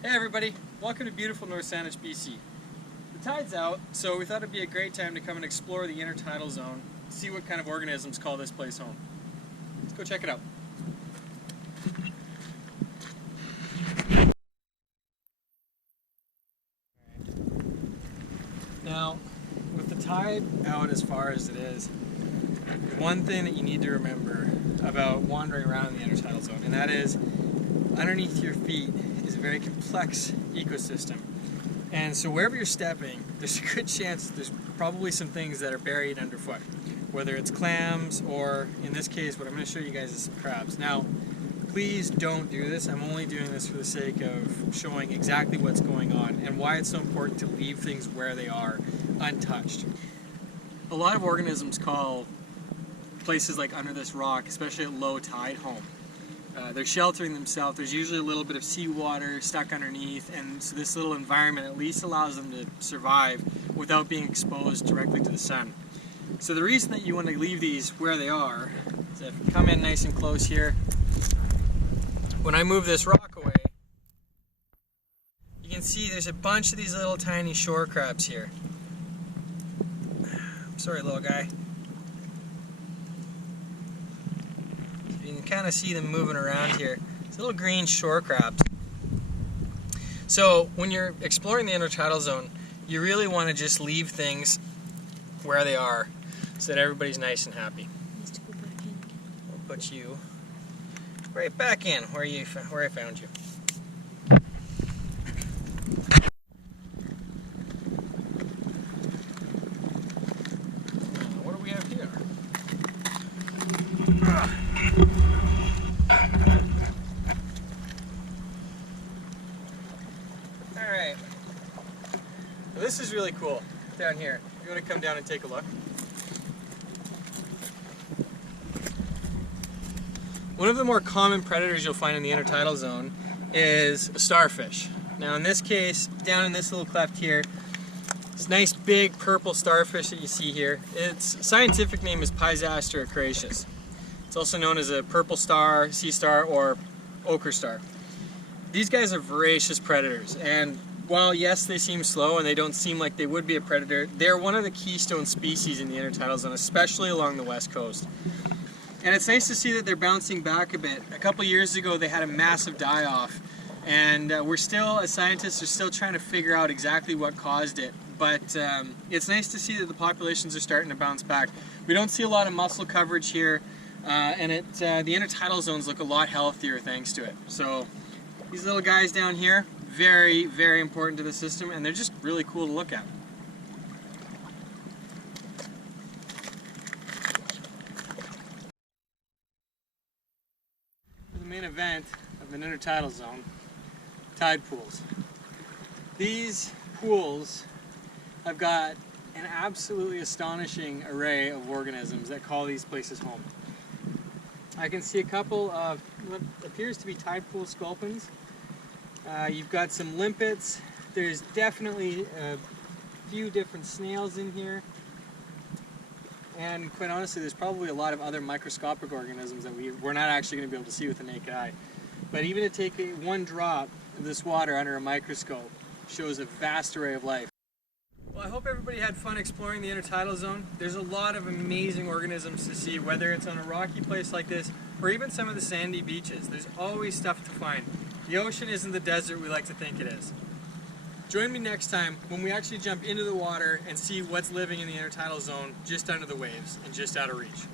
Hey everybody, welcome to beautiful North Sandwich, BC. The tide's out, so we thought it'd be a great time to come and explore the intertidal zone, see what kind of organisms call this place home. Let's go check it out. Now, with the tide out as far as it is, one thing that you need to remember about wandering around in the intertidal zone, and that is underneath your feet is a very complex ecosystem. And so wherever you're stepping, there's a good chance there's probably some things that are buried underfoot, whether it's clams or, in this case, what I'm going to show you guys is some crabs. Now, please don't do this. I'm only doing this for the sake of showing exactly what's going on and why it's so important to leave things where they are, untouched. A lot of organisms call places like under this rock, especially at low tide, home. They're sheltering themselves. There's usually a little bit of seawater stuck underneath, and so this little environment at least allows them to survive without being exposed directly to the sun. So the reason that you want to leave these where they are is if you come in nice and close here, when I move this rock away, you can see there's a bunch of these little tiny shore crabs here. Sorry, little guy. You can kind of see them moving around here. It's little green shore crabs. So when you're exploring the intertidal zone, you really want to just leave things where they are so that everybody's nice and happy. Let's go back in. We'll put you right back in where I found you. What do we have here? Alright, so this is really cool down here. You want to come down and take a look? One of the more common predators you'll find in the intertidal zone is a starfish. Now in this case, down in this little cleft here, this nice big purple starfish that you see here, its scientific name is Pisaster acracius. It's also known as a purple star, sea star, or ochre star. These guys are voracious predators, and while yes they seem slow and they don't seem like they would be a predator, they're one of the keystone species in the intertidal zone, especially along the west coast. And it's nice to see that they're bouncing back a bit. A couple years ago they had a massive die-off, and we're still, as scientists, are still trying to figure out exactly what caused it. But it's nice to see that the populations are starting to bounce back. We don't see a lot of mussel coverage here, and the intertidal zones look a lot healthier thanks to it. So these little guys down here, very, very important to the system, and they're just really cool to look at. The main event of an intertidal zone, tide pools. These pools have got an absolutely astonishing array of organisms that call these places home. I can see a couple of what appears to be tide pool sculpins. You've got some limpets. There's definitely a few different snails in here. And quite honestly, there's probably a lot of other microscopic organisms that we're not actually going to be able to see with the naked eye. But even to take one drop of this water under a microscope shows a vast array of life. Well, I hope everybody had fun exploring the intertidal zone. There's a lot of amazing organisms to see, whether it's on a rocky place like this or even some of the sandy beaches. There's always stuff to find. The ocean isn't the desert we like to think it is. Join me next time when we actually jump into the water and see what's living in the intertidal zone just under the waves and just out of reach.